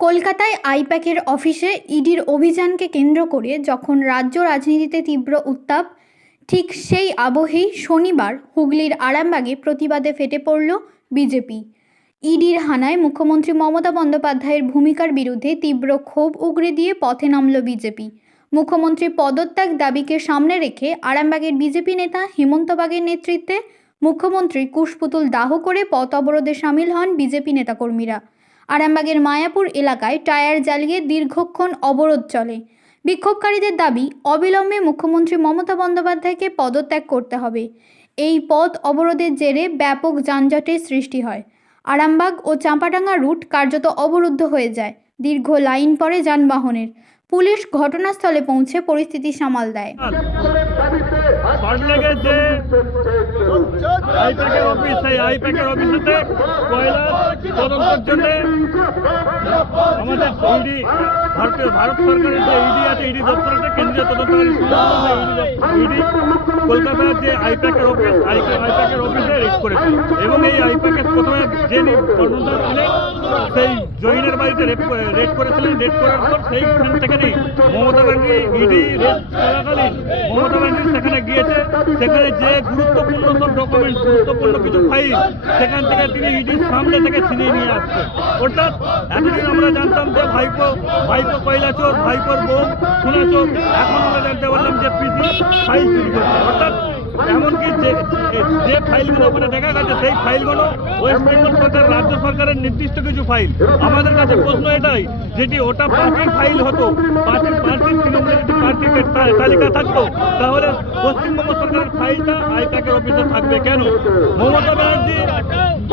কলকাতায় আইপ্যাকের অফিসে ইডির অভিযানকে কেন্দ্র করে যখন রাজ্য রাজনীতিতে তীব্র উত্তাপ, ঠিক সেই আবহেই শনিবার হুগলির আরামবাগে প্রতিবাদে ফেটে পড়ল বিজেপি। ইডির হানায় মুখ্যমন্ত্রী মমতা বন্দ্যোপাধ্যায়ের ভূমিকার বিরুদ্ধে তীব্র ক্ষোভ উগরে দিয়ে পথে নামল বিজেপি। মুখ্যমন্ত্রীর পদত্যাগ দাবিকে সামনে রেখে আরামবাগের বিজেপি নেতা হেমন্ত বাগের নেতৃত্বে মুখ্যমন্ত্রী কুশপুতুল দাহ করে পথ অবরোধে সামিল হন বিজেপি নেতাকর্মীরা। আরামবাগের মায়াপুর এলাকায় টায়ার জ্বালিয়ে দীর্ঘক্ষণ অবরোধ চলে। বিক্ষোভকারীদের দাবি, অবিলম্বে মুখ্যমন্ত্রী মমতা বন্দ্যোপাধ্যায়কে পদত্যাগ করতে হবে। এই পথ অবরোধের জেরে ব্যাপক যানজটের সৃষ্টি হয়। আরামবাগ ও চাঁপাডাঙ্গা রুট কার্যত অবরুদ্ধ হয়ে যায়। দীর্ঘ লাইন পড়ে যানবাহনের। পুলিশ ঘটনাস্থলে পৌঁছে পরিস্থিতি সামাল দেয়। ভারত সরকারের যে ইডি আছে, ইডি দপ্তর আছে, কেন্দ্রীয় তদন্তকারী ইডি কলকাতার যে আইপ্যাকের অফিসে রেড করেছে এবং এই আইপ্যাকের প্রথমে যে কর্ণধার ছিলেন সেই জৈনের বাড়িতে রেড করেছিলেন। রেড করার পর সেইখান থেকে মমতা ব্যানার্জি ইডি রেড চলাকালীন মমতা ব্যানার্জি সেখানে গিয়েছে। সেখানে যে গুরুত্বপূর্ণ সব ডকুমেন্ট, গুরুত্বপূর্ণ কিছু ফাইল সেখান থেকে তিনি ইডির সামনে থেকে ছিনিয়ে নিয়ে আসছে। অর্থাৎ এতদিন আমরা জানতাম যে ভাইপো কয়লা চোর, ভাইপোর বউ সোনা চোর। এখন আমরা জানতে পারলাম যে পিসি ফাইল চুরি করছে। অর্থাৎ এমনকি যে ফাইলগুলো ওখানে দেখা গেছে সেই ফাইলগুলো ওয়েস্ট বেঙ্গল সরকার, রাজ্য সরকারের নির্দিষ্ট কিছু ফাইল। আমাদের কাছে প্রশ্ন এটাই, যেটি ওটা পার্টির ফাইল হতো, পার্টির তৃণমূলের যদি পার্টির তালিকা থাকতো, তাহলে পশ্চিমবঙ্গ সরকারের ফাইলটা আইপ্যাকের অফিসে থাকবে কেন? মমতা ব্যানার্জি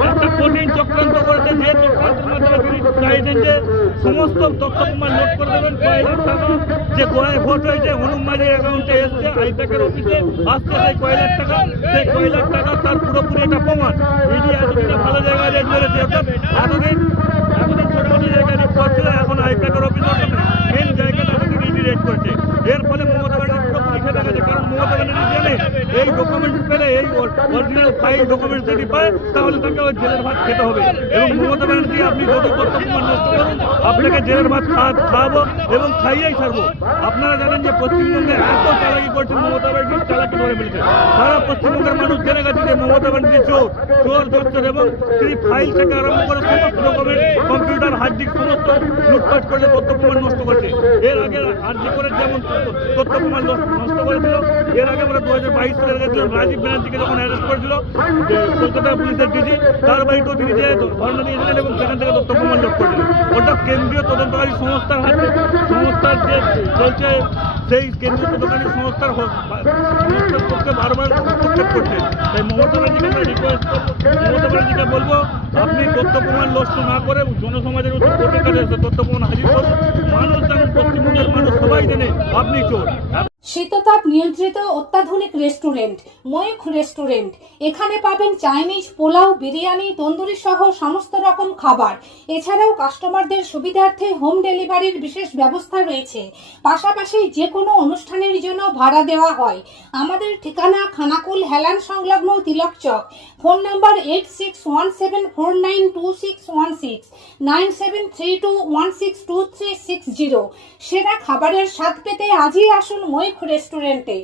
একটা কঠিন চক্রান্ত করেছে, যে চক্রান্তের মাধ্যমে তিনি চাইছেন যে সমস্ত তথ্য প্রমাণ নোট করে দেবেন। কয়লার টাকা যে গোয়ায় ভোট হয়েছে হনুমানের অ্যাকাউন্টে এসছে, আইপ্যাকের অফিসে আসছে সেই কয়লার টাকা, সেই কয়লার টাকা তার পুরোপুরি এটা প্রমাণ। ইডি এতদিনে ভালো জায়গায় রেড করেছে। অর্থাৎ এতদিন ছোট ছোট জায়গায় রেড করছিল, এখন আইপ্যাকের অফিসে মেন জায়গাটা ইডি রেড করেছে। এর ফলে মমতা ব্যানার্জি পুরোপুরি খেতে গেছে। কারণ মমতা ব্যানার্জি জানে এই ডকুমেন্টস পেলে, এই অরিজিনাল ফাইল ডকুমেন্টস যদি পায়, তাহলে তাকে ওই জেলের ভাত খেতে হবে। এবং মমতা ব্যানার্জি, আপনি যদি তথ্য প্রমাণ নষ্ট করুন, আপনাকে জেলের ভাত খাওয়াবো এবং খাইয়েই ছাড়বো। আপনারা জানেন যে পশ্চিমবঙ্গে এত চালাকি করছেন, মমতা ব্যানার্জি চালাকি ধরে ফেলেছে। সারা পশ্চিমবঙ্গের মানুষ জেনে গেছে যে মমতা ব্যানার্জি চোর এবং তিনি ফাইল থেকে আরম্ভ করে সমস্ত ডকুমেন্ট, কম্পিউটার, হার্ড ডিস্ক সমস্ত লুটপাট করে তথ্য প্রমাণ নষ্ট করছে। এর আগে আরজি করে যেমন তথ্য প্রমাণ নষ্ট করেছিল, এর আগে আমরা 2022 সালে গেছিলাম রাজীব ব্যানার্জিকে যখন অ্যারেস্ট করেছিল কলকাতা পুলিশের ডিজি, তার বাড়িতেও তিনি যে ধর্ণা দিয়েছিলেন এবং সেখান থেকে তথ্য প্রমাণ লোড করেছিলেন। অর্থাৎ কেন্দ্রীয় তদন্তকারী সংস্থার হাতে, সংস্থার যে চলছে সেই কেন্দ্রীয় তদন্তকারী সংস্থার পক্ষে বারবার হস্তক্ষেপ করছে। তাই মমতা ব্যানার্জিকে আমরা রিকোয়েস্ট করবো, মমতা ব্যানার্জিকে বলবো, আপনি তথ্য প্রমাণ নষ্ট না করে জনসমাজের উচিত কোর্টের কাছে তথ্য প্রমাণ হাজির করুন। মানুষ জানেন, পশ্চিমবঙ্গের মানুষ সবাই জানে আপনি চোর। শীততাপ নিয়ন্ত্রিত অত্যাধুনিক রেস্টুরেন্ট ময়ূখ রেস্টুরেন্ট। এখানে পাবেন চাইনিজ, পোলাও, বিরিয়ানি, তন্দুরি সহ সমস্ত রকম খাবার। এছাড়াও কাস্টমারদের সুবিধার্থে হোম ডেলিভারির বিশেষ ব্যবস্থা রয়েছে। পাশাপাশি যে কোনো অনুষ্ঠানের জন্য ভাড়া দেওয়া হয়। আমাদের ঠিকানা খানাকুল হেলান সংলগ্ন তিলক চক। Phone number 8617492616, 9732162360। সেরা খাবারের স্বাদ পেতে আজই আসুন ময়ূখ রেস্টুরেন্টে।